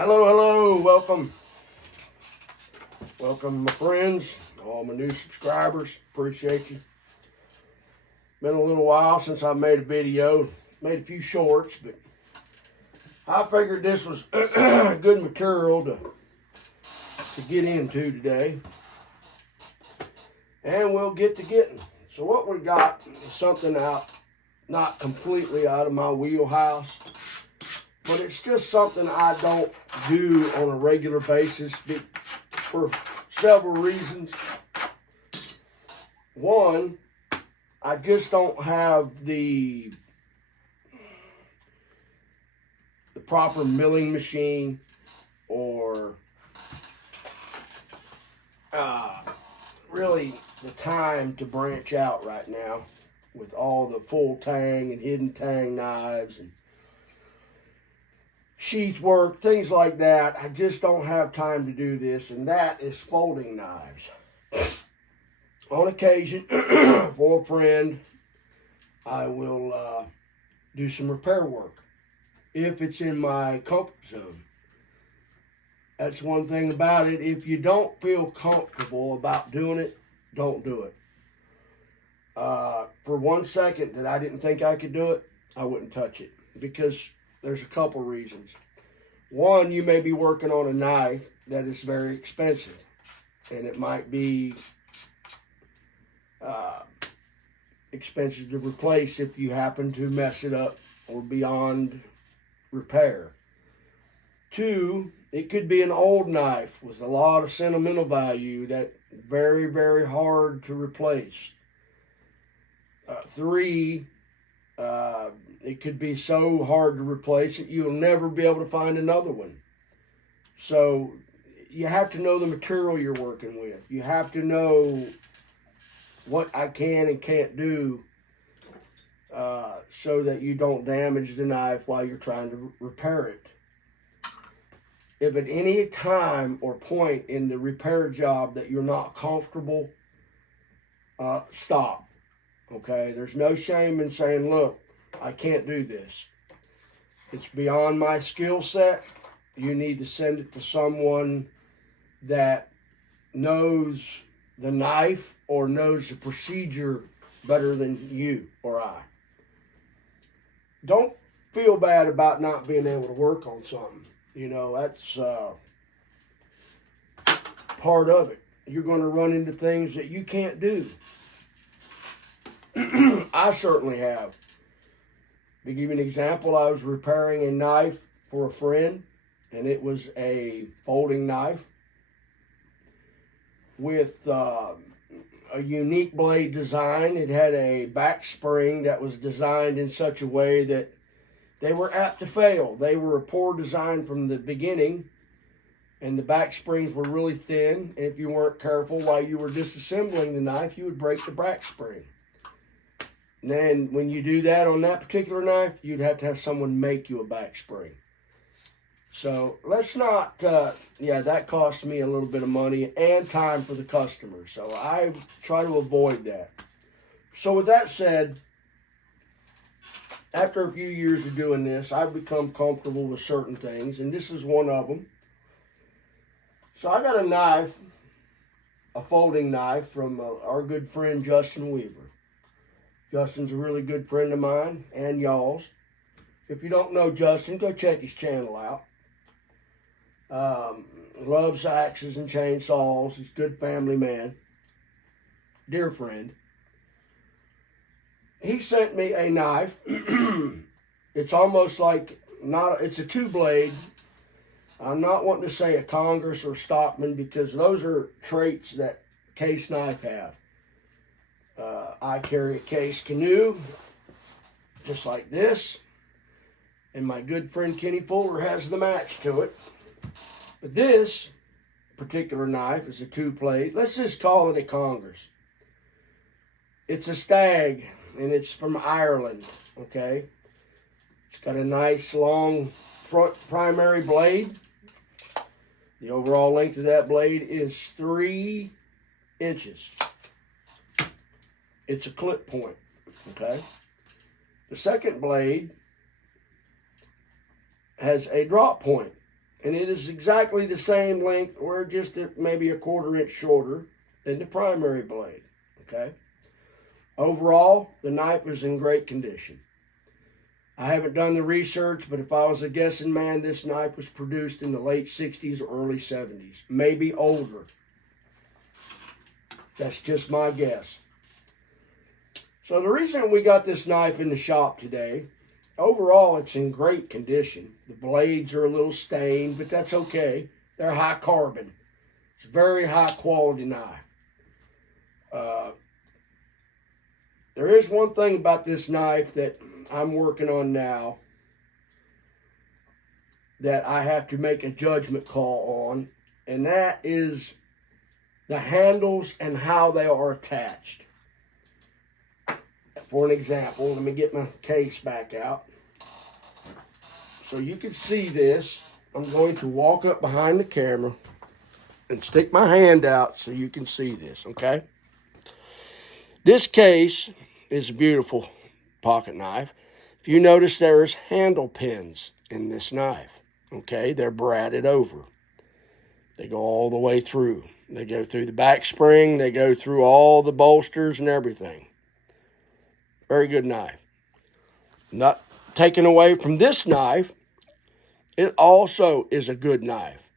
Hello, welcome my friends, all my new subscribers, appreciate you. Been a little while since I made a video, made a few shorts, but I figured this was good material to get into today. And we'll get to getting. So what we got is something not completely out of my wheelhouse, but it's just something I don't do on a regular basis for several reasons. One, I just don't have the proper milling machine or really the time to branch out right now with all the full tang and hidden tang knives and sheath work, things like that. I just don't have time to do this, and that is folding knives. On occasion, for a friend, I will do some repair work if it's in my comfort zone. That's one thing about it. If you don't feel comfortable about doing it, don't do it. For 1 second that I didn't think I could do it, I wouldn't touch it, because there's a couple reasons. One, you may be working on a knife that is very expensive, and it might be expensive to replace if you happen to mess it up or beyond repair. Two, it could be an old knife with a lot of sentimental value that very, very hard to replace. Three, it could be so hard to replace that you'll never be able to find another one. So you have to know the material you're working with. You have to know what I can and can't do so that you don't damage the knife while you're trying to repair it. If at any time or point in the repair job that you're not comfortable, stop. Okay? There's no shame in saying, look, I can't do this. It's beyond my skill set. You need to send it to someone that knows the knife or knows the procedure better than you or I. Don't feel bad about not being able to work on something. You know, that's part of it. You're going to run into things that you can't do. I certainly have. To give you an example, I was repairing a knife for a friend, and it was a folding knife with a unique blade design. It had a back spring that was designed in such a way that they were apt to fail. They were a poor design from the beginning, and the back springs were really thin. And if you weren't careful while you were disassembling the knife, you would break the back spring. And then when you do that on that particular knife, you'd have to have someone make you a back spring. So let's not, that cost me a little bit of money and time for the customer. So I try to avoid that. So with that said, after a few years of doing this, I've become comfortable with certain things, and this is one of them. So I got a knife, a folding knife from our good friend Justin Weaver. Justin's a really good friend of mine and y'all's. If you don't know Justin, go check his channel out. Loves axes and chainsaws. He's a good family man. Dear friend. He sent me a knife. It's almost like it's a two blade. I'm not wanting to say a Congress or Stockman because those are traits that Case knife have. I carry a Case Canoe, just like this. And my good friend Kenny Fuller has the match to it. But this particular knife is a two-blade. Let's just call it a Congress. It's a Stag, and it's from Ireland, okay? It's got a nice long front primary blade. The overall length of that blade is 3 inches. It's a clip point, okay? The second blade has a drop point, And it is exactly the same length, or just maybe a 1/4 inch shorter than the primary blade, okay? Overall, the knife is in great condition. I haven't done the research, but if I was a guessing man, this knife was produced in the late 60s or early 70s, maybe older. That's just my guess. So the reason we got this knife in the shop today, overall it's in great condition. The blades are a little stained, but that's okay. They're high carbon. It's a very high quality knife. There is one thing about this knife that I'm working on now that I have to make a judgment call on, and that is the handles and how they are attached. For an example, let me get my case back out. So you can see this. I'm going to walk up behind the camera and stick my hand out so you can see this, okay? This case is a beautiful pocket knife. If you notice, there's handle pins in this knife, okay? They're braided over. They go all the way through. They go through the back spring. They go through all the bolsters and everything. Very good knife. Not taken away from this knife, it also is a good knife.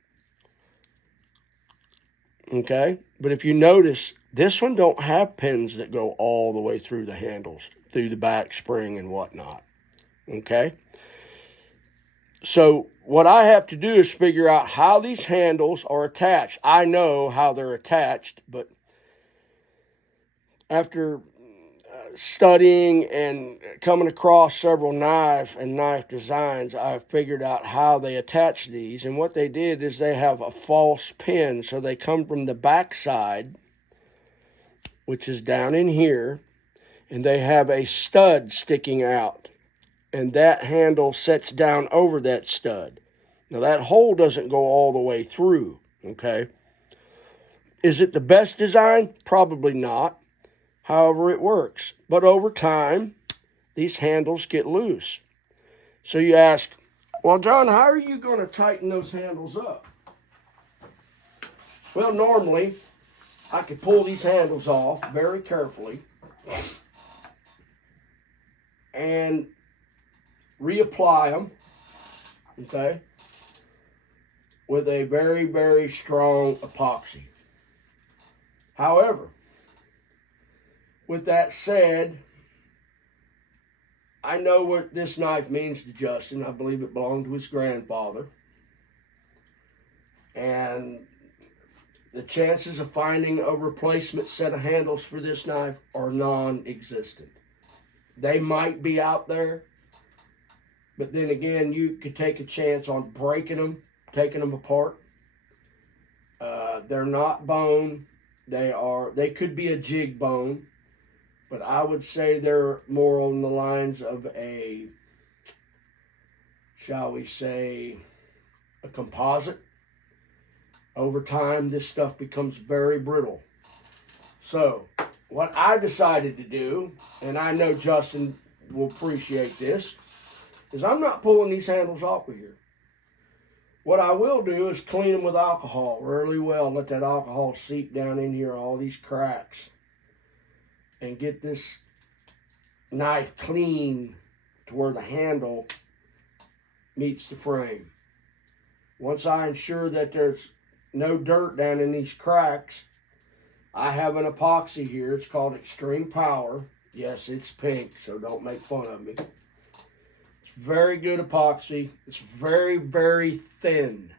Okay? But if you notice, this one don't have pins that go all the way through the handles, through the back spring and whatnot. Okay? So what I have to do is figure out how these handles are attached. I know how they're attached, but after studying and coming across several knife designs, I figured out how they attach these. And what they did is they have a false pin. So they come from the back side, which is down in here, and they have a stud sticking out. And that handle sets down over that stud. Now that hole doesn't go all the way through, okay? Is it the best design? Probably not. However, it works. But over time, these handles get loose. So you ask, well, John, how are you going to tighten those handles up? Well, normally, I could pull these handles off very carefully and reapply them, okay, with a very, very strong epoxy. However, with that said, I know what this knife means to Justin. I believe it belonged to his grandfather. And the chances of finding a replacement set of handles for this knife are non-existent. They might be out there, but then again, you could take a chance on breaking them, taking them apart. They're not bone. They could be a jig bone. But I would say they're more on the lines of a, shall we say, a composite. Over time, this stuff becomes very brittle. So, what I decided to do, and I know Justin will appreciate this, is I'm not pulling these handles off of here. What I will do is clean them with alcohol really well. Let that alcohol seep down in here, all these cracks, and get this knife clean to where the handle meets the frame. Once I ensure that there's no dirt down in these cracks, I have an epoxy here. It's called Extreme Power. Yes, it's pink, so don't make fun of me. It's very good epoxy. It's very, very thin.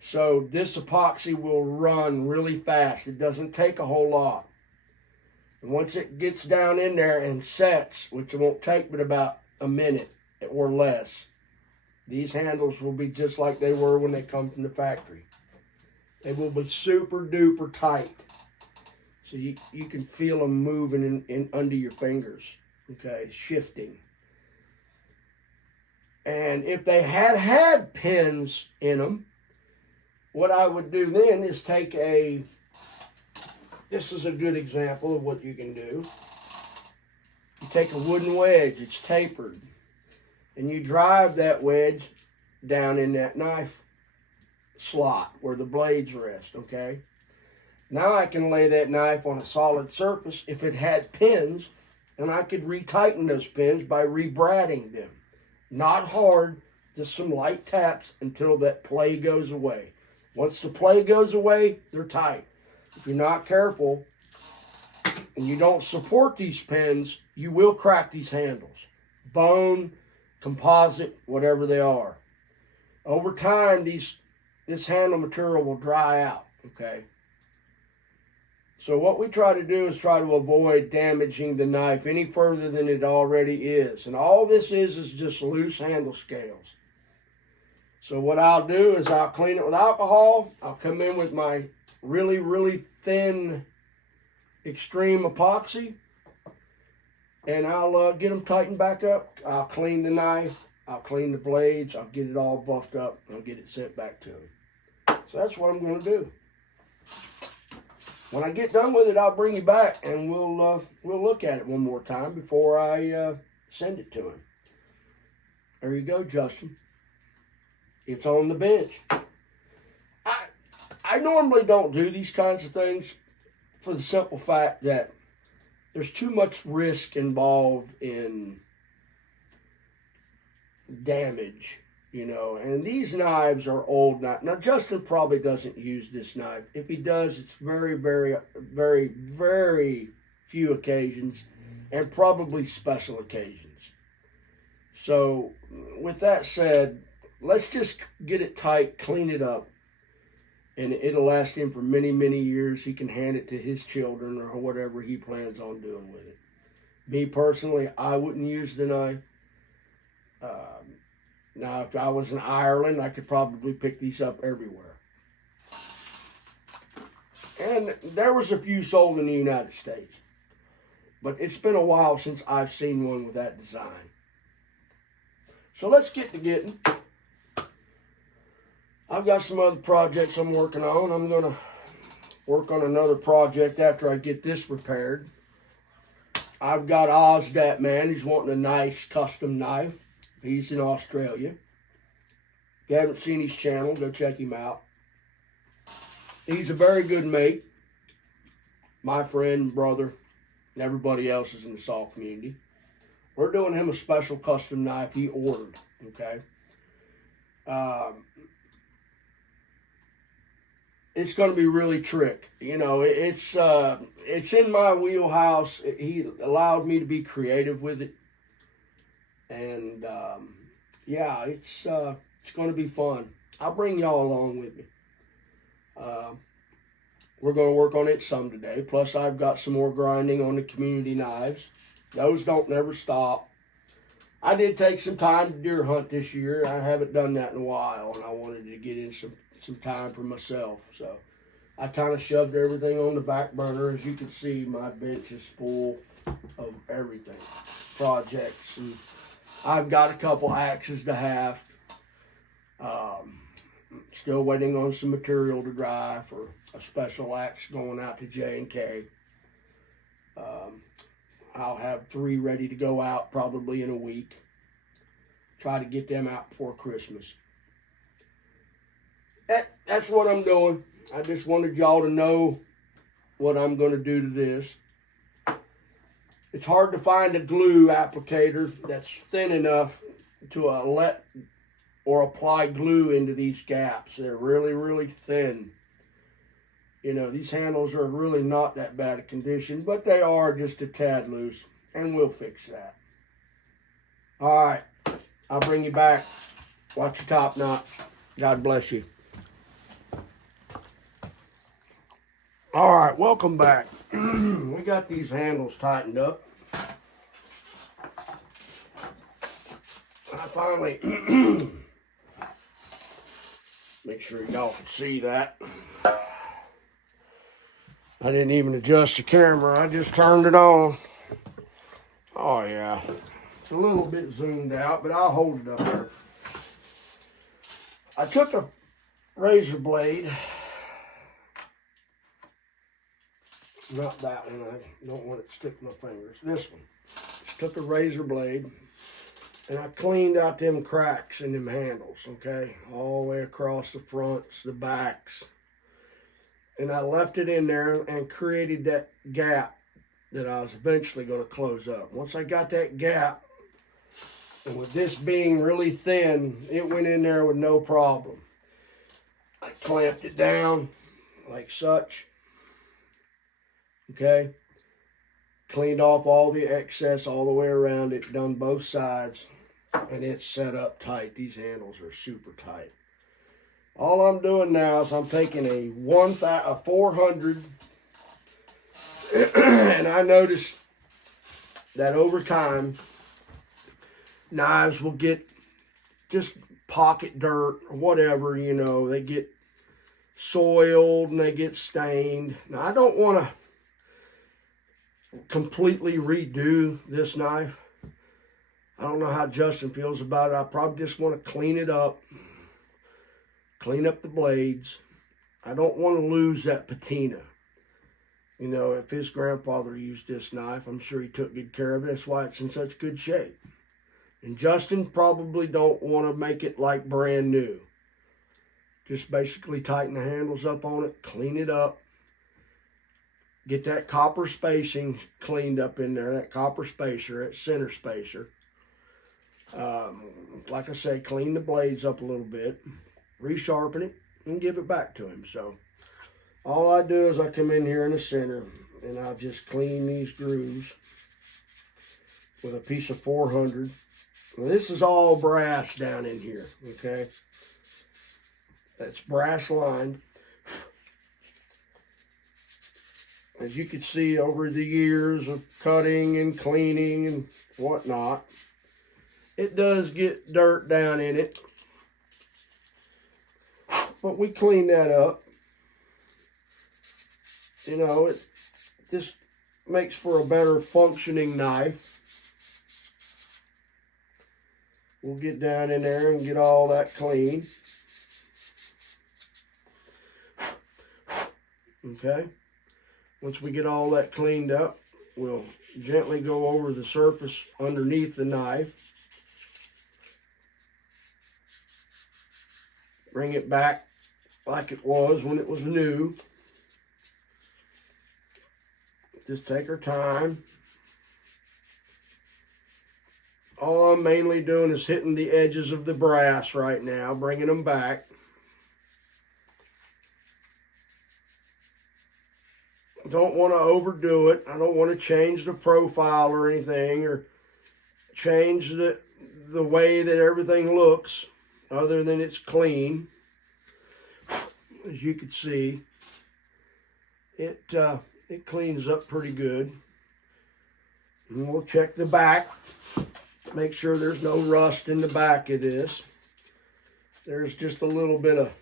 So this epoxy will run really fast. It doesn't take a whole lot. And once it gets down in there and sets, which it won't take but about a minute or less, these handles will be just like they were when they come from the factory. They will be super duper tight. So you can feel them moving in under your fingers, okay, shifting. And if they had pins in them, what I would do then is take this is a good example of what you can do. You take a wooden wedge, it's tapered, and you drive that wedge down in that knife slot where the blades rest, okay? Now I can lay that knife on a solid surface if it had pins, and I could retighten those pins by rebradding them. Not hard, just some light taps until that play goes away. Once the play goes away, they're tight. If you're not careful and you don't support these pins, you will crack these handles. Bone, composite, whatever they are. Over time, this handle material will dry out, okay? So what we try to do is try to avoid damaging the knife any further than it already is. And all this is just loose handle scales. So what I'll do is I'll clean it with alcohol. I'll come in with my really, really thin extreme epoxy. And I'll get them tightened back up. I'll clean the knife. I'll clean the blades. I'll get it all buffed up. I'll get it sent back to him. So that's what I'm going to do. When I get done with it, I'll bring you back and we'll look at it one more time before I send it to him. There you go, Justin. It's on the bench. I normally don't do these kinds of things for the simple fact that there's too much risk involved in damage, you know. And these knives are old knives. Now, Justin probably doesn't use this knife. If he does, it's very, very, very, very few occasions and probably special occasions. So, with that said, let's just get it tight, clean it up, and it'll last him for many, many years. He can hand it to his children or whatever he plans on doing with it. Me personally, I wouldn't use the knife. Now, if I was in Ireland, I could probably pick these up everywhere. And there was a few sold in the United States. But it's been a while since I've seen one with that design. So let's get to getting. I've got some other projects I'm working on. I'm going to work on another project after I get this repaired. I've got Oz, that man. He's wanting a nice custom knife. He's in Australia. If you haven't seen his channel, go check him out. He's a very good mate. My friend, brother, and everybody else is in the saw community. We're doing him a special custom knife he ordered, okay? It's going to be really trick. You know, it's in my wheelhouse. He allowed me to be creative with it. And, yeah, it's going to be fun. I'll bring y'all along with me. We're going to work on it some today. Plus, I've got some more grinding on the community knives. Those don't never stop. I did take some time to deer hunt this year. I haven't done that in a while, and I wanted to get in some time for myself. So I kind of shoved everything on the back burner. As you can see, my bench is full of everything, projects, and I've got a couple axes to have. Still waiting on some material to dry for a special axe going out to J&K. I'll have 3 ready to go out probably in a week. Try to get them out before Christmas. That's what I'm doing. I just wanted y'all to know what I'm going to do to this. It's hard to find a glue applicator that's thin enough to let or apply glue into these gaps. They're really, really thin. You know, these handles are really not that bad a condition, but they are just a tad loose, and we'll fix that. All right, I'll bring you back. Watch your top knot. God bless you. All right, welcome back. We got these handles tightened up. I finally make sure y'all can see that. I didn't even adjust the camera. I just turned it on. Oh, yeah. It's a little bit zoomed out, but I'll hold it up there. I took a razor blade. Not that one. I don't want it to stick to my fingers. This one. Just took a razor blade And I cleaned out them cracks in them handles, okay? All the way across the fronts, the backs. And I left it in there and created that gap that I was eventually going to close up. Once I got that gap, and with this being really thin, it went in there with no problem. I clamped it down like such, okay? Cleaned off all the excess all the way around it, done both sides, and it's set up tight. These handles are super tight. All I'm doing now is I'm taking a 400, and I noticed that over time, knives will get just pocket dirt or whatever, you know, they get soiled and they get stained. Now, I don't want to completely redo this knife. I don't know how Justin feels about it. I probably just want to clean it up, clean up the blades. I don't want to lose that patina. You know, if his grandfather used this knife, I'm sure he took good care of it. That's why it's in such good shape. And Justin probably don't want to make it like brand new. Just basically tighten the handles up on it, clean it up. Get that copper spacing cleaned up in there, that copper spacer, that center spacer. Like I say, clean the blades up a little bit, resharpen it, and give it back to him. So all I do is I come in here in the center, and I just clean these grooves with a piece of 400. Now, this is all brass down in here, okay? That's brass lined. As you can see, over the years of cutting and cleaning and whatnot, it does get dirt down in it. But we clean that up. You know, it just makes for a better functioning knife. We'll get down in there and get all that clean. Okay. Once we get all that cleaned up, we'll gently go over the surface underneath the knife. Bring it back like it was when it was new. Just take our time. All I'm mainly doing is hitting the edges of the brass right now, bringing them back. Don't want to overdo it. I don't want to change the profile or anything, or change the way that everything looks, other than it's clean. As you can see, it cleans up pretty good. And we'll check the back. Make sure there's no rust in the back of this. There's just a little bit of...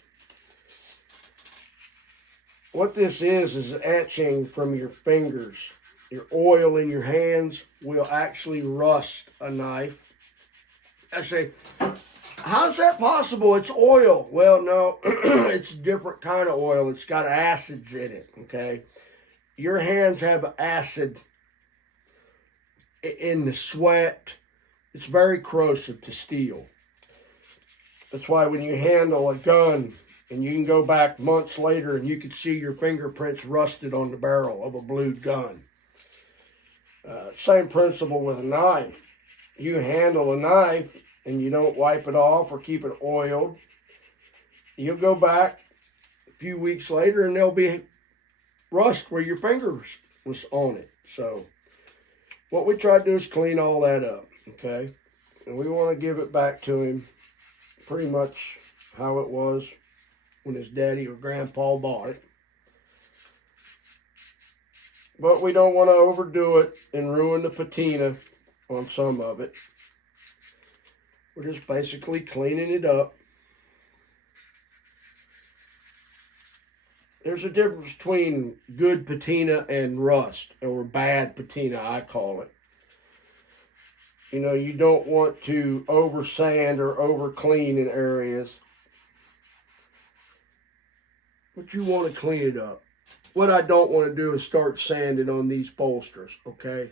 What this is etching from your fingers. Your oil in your hands will actually rust a knife. I say, how's that possible? It's oil. Well, no, it's a different kind of oil. It's got acids in it, okay? Your hands have acid in the sweat. It's very corrosive to steel. That's why when you handle a gun, and you can go back months later and you can see your fingerprints rusted on the barrel of a blued gun. Same principle with a knife. You handle a knife and you don't wipe it off or keep it oiled. You'll go back a few weeks later and there'll be rust where your fingers was on it. So what we try to do is clean all that up, okay? And we want to give it back to him pretty much how it was when his daddy or grandpa bought it. But we don't want to overdo it and ruin the patina on some of it. We're just basically cleaning it up. There's a difference between good patina and rust, or bad patina, I call it. You know, you don't want to over sand or over clean in areas, but you want to clean it up. What I don't want to do is start sanding on these bolsters, okay?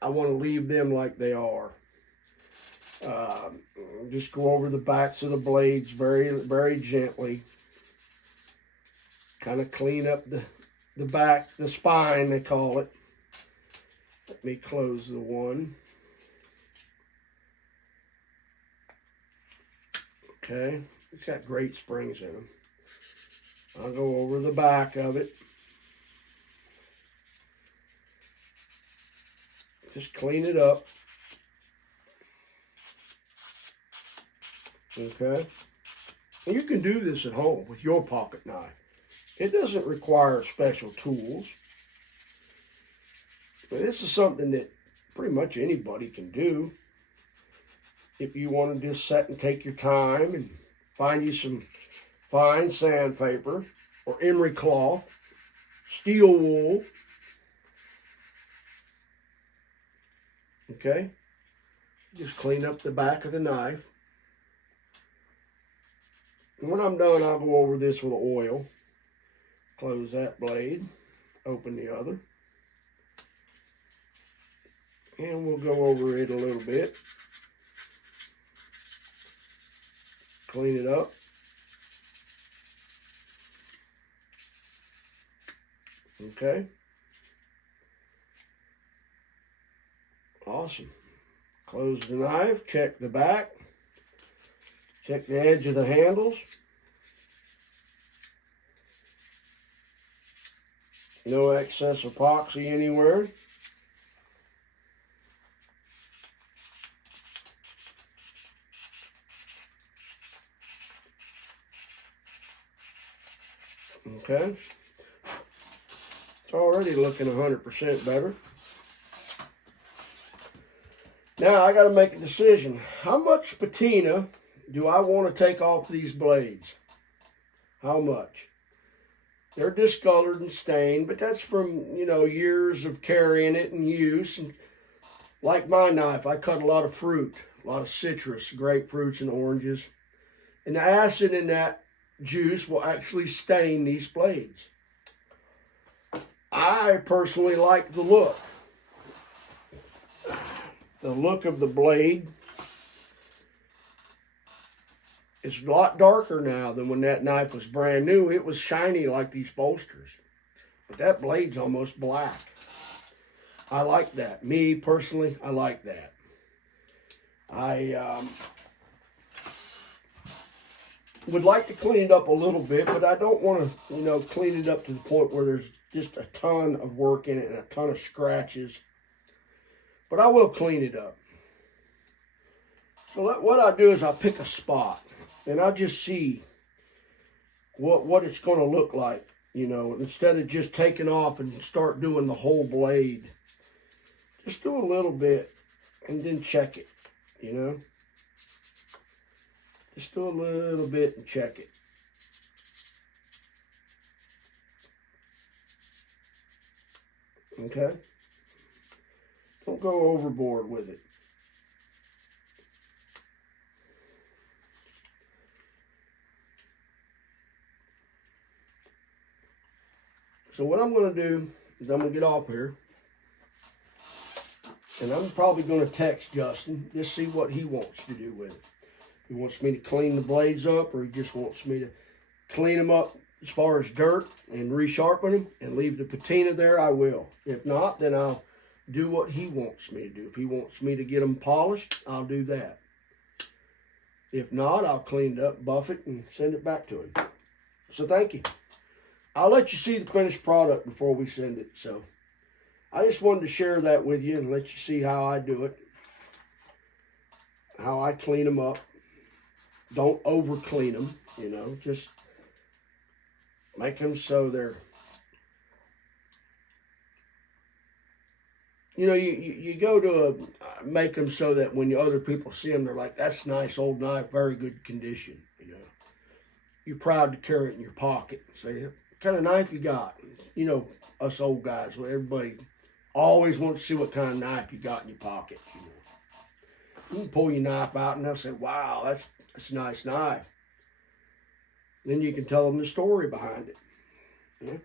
I want to leave them like they are. Just go over the backs of the blades very, very gently. Kind of clean up the back, the spine, they call it. Let me close the one. Okay, it's got great springs in them. I'll go over the back of it. Just clean it up. Okay. And you can do this at home with your pocket knife. It doesn't require special tools. But this is something that pretty much anybody can do. If you want to just sit and take your time and find you some fine sandpaper or emery cloth, steel wool. Okay. Just clean up the back of the knife. And when I'm done, I'll go over this with oil. Close that blade. Open the other. And we'll go over it a little bit. Clean it up. Okay. Awesome. Close the knife. Check the back. Check the edge of the handles. No excess epoxy anywhere. Okay. It's already looking 100% better. Now I got to make a decision. How much patina do I want to take off these blades? How much? They're discolored and stained, but that's from, years of carrying it and use. And like my knife, I cut a lot of fruit, a lot of citrus, grapefruits and oranges. And the acid in that juice will actually stain these blades. I personally like the look. The look of the blade is a lot darker now than when that knife was brand new. It was shiny like these bolsters. But that blade's almost black. I like that. Me, personally, I like that. I would like to clean it up a little bit, but I don't want to, clean it up to the point where there's just a ton of work in it and a ton of scratches. But I will clean it up. So what I do is I pick a spot and I just see what it's going to look like, instead of just taking off and start doing the whole blade. Just do a little bit and then check it, Just do a little bit and check it. Okay? Don't go overboard with it. So what I'm going to do is I'm going to get off here. And I'm probably going to text Justin, just see what he wants to do with it. He wants me to clean the blades up, or he just wants me to clean them up as far as dirt and resharpen them and leave the patina there, I will. If not, then I'll do what he wants me to do. If he wants me to get them polished, I'll do that. If not, I'll clean it up, buff it, and send it back to him. So thank you. I'll let you see the finished product before we send it. So I just wanted to share that with you and let you see how I do it, how I clean them up. Don't over clean them, just make them so they're, you go to make them so that when other people see them, they're like, that's a nice old knife, very good condition, You're proud to carry it in your pocket. Say, what kind of knife you got? Us old guys, everybody always wants to see what kind of knife you got in your pocket, You can pull your knife out and they'll say, wow, that's a nice knife. Then you can tell them the story behind it. Yeah.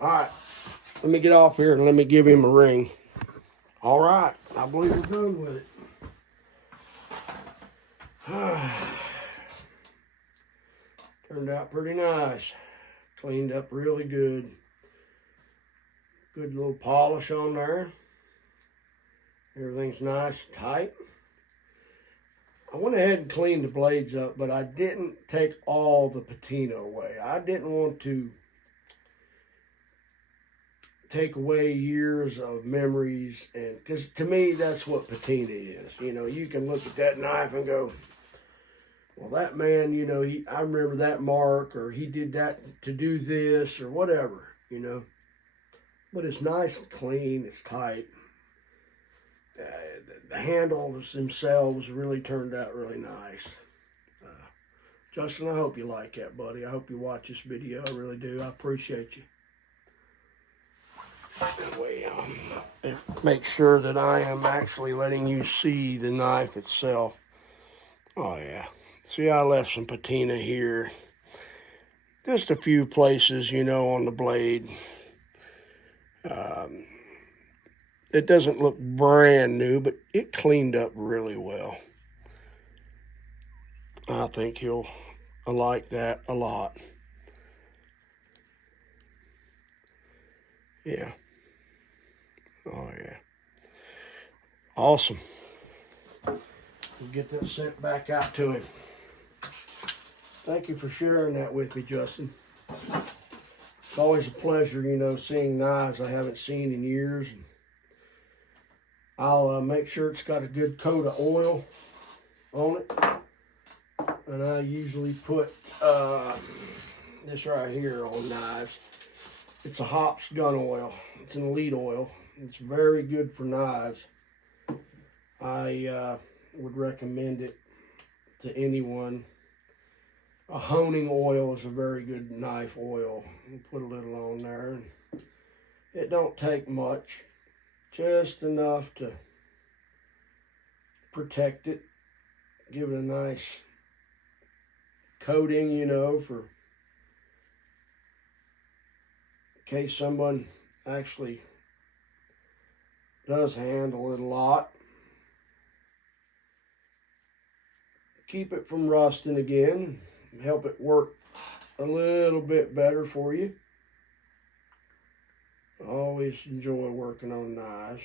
All right. Let me get off here and let me give him a ring. All right. I believe we're done with it. Turned out pretty nice. Cleaned up really good. Good little polish on there. Everything's nice and tight. I went ahead and cleaned the blades up, but I didn't take all the patina away. I didn't want to take away years of memories, and because to me that's what patina is. You know, you can look at that knife and go, well, that man, you know, I remember that mark, or he did that to do this, or whatever, you know. But it's nice and clean, it's tight. The handles themselves really turned out really nice. Justin, I hope you like that, buddy. I hope you watch this video. I really do. I appreciate you. That way, make sure that I am actually letting you see the knife itself. Oh, yeah. See, I left some patina here. Just a few places, you know, on the blade. It doesn't look brand new, but it cleaned up really well. I think you'll like that a lot. Yeah. Oh, yeah. Awesome. We'll get that sent back out to him. Thank you for sharing that with me, Justin. It's always a pleasure, you know, seeing knives I haven't seen in years. I'll make sure it's got a good coat of oil on it. And I usually put this right here on knives. It's a Hops gun oil. It's an elite oil. It's very good for knives. I would recommend it to anyone. A honing oil is a very good knife oil. You put a little on there. It don't take much. Just enough to protect it. Give it a nice coating, you know, for in case someone actually does handle it a lot. Keep it from rusting again. Help it work a little bit better for you. I always enjoy working on knives.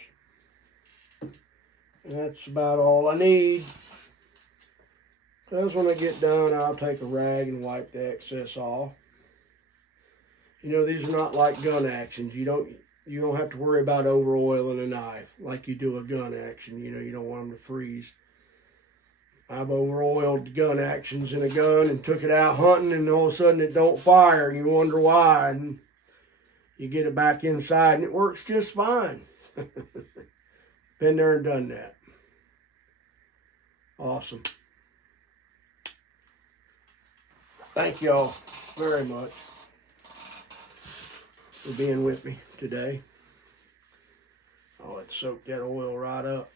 And that's about all I need. Because when I get done, I'll take a rag and wipe the excess off. You know, these are not like gun actions. You don't have to worry about over oiling a knife like you do a gun action. You know, you don't want them to freeze. I've over oiled gun actions in a gun and took it out hunting, and all of a sudden it don't fire, and you wonder why. And you get it back inside, and it works just fine. Been there and done that. Awesome. Thank y'all very much for being with me today. Oh, it soaked that oil right up.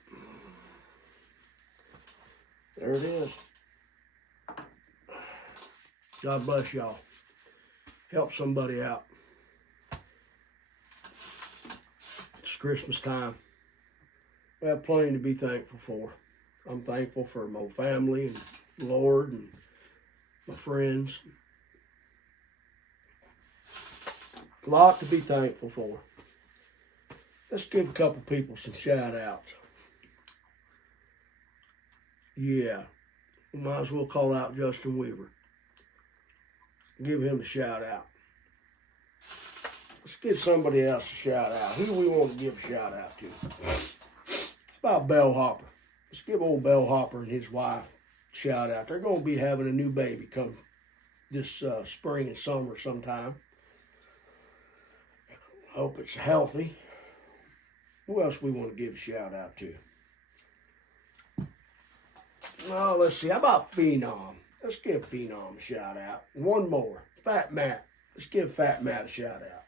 There it is. God bless y'all. Help somebody out. It's Christmas time. We have plenty to be thankful for. I'm thankful for my family and Lord and my friends. A lot to be thankful for. Let's give a couple people some shout outs. Yeah, we might as well call out Justin Weaver. Give him a shout out. Let's give somebody else a shout out. Who do we want to give a shout out to? How about Bell Hopper? Let's give old Bell Hopper and his wife a shout out. They're going to be having a new baby come this spring and summer sometime. Hope it's healthy. Who else we want to give a shout out to? Oh, let's see. How about Phenom? Let's give Phenom a shout out. And one more. Fat Matt. Let's give Fat Matt a shout out.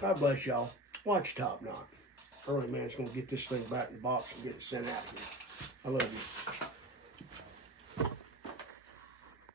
God bless y'all. Watch Top Knot. Early Man's going to get this thing back in the box and get it sent out here. I love you.